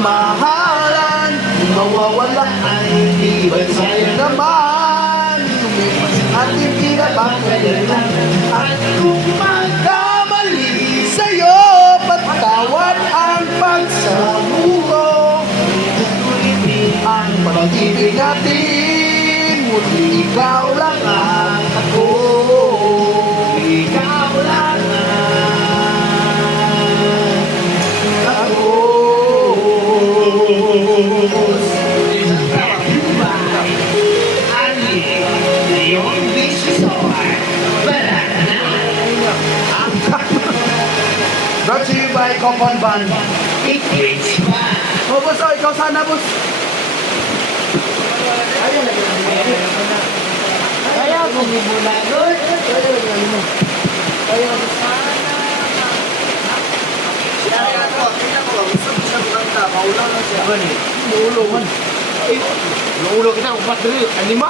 mahalan, mawawala ay iban sa'yo naman. At hindi na pagkalilan at kung magkamali sa'yo, patawad ang pagsamuko. Ang pag-ibig natin, muli ikaw lang ang ako. Ikaw lang ang ako. Brought to you by Coupon Van. Oh, boss, oh, ikaw sana, boss. Ayun, Kaya bumibulagot. Ayun. Kaya ko, tingnan ko, gusto ko siya kanta, maulaw lang siya. Ulo man. Ulo kita, upat dali, anima.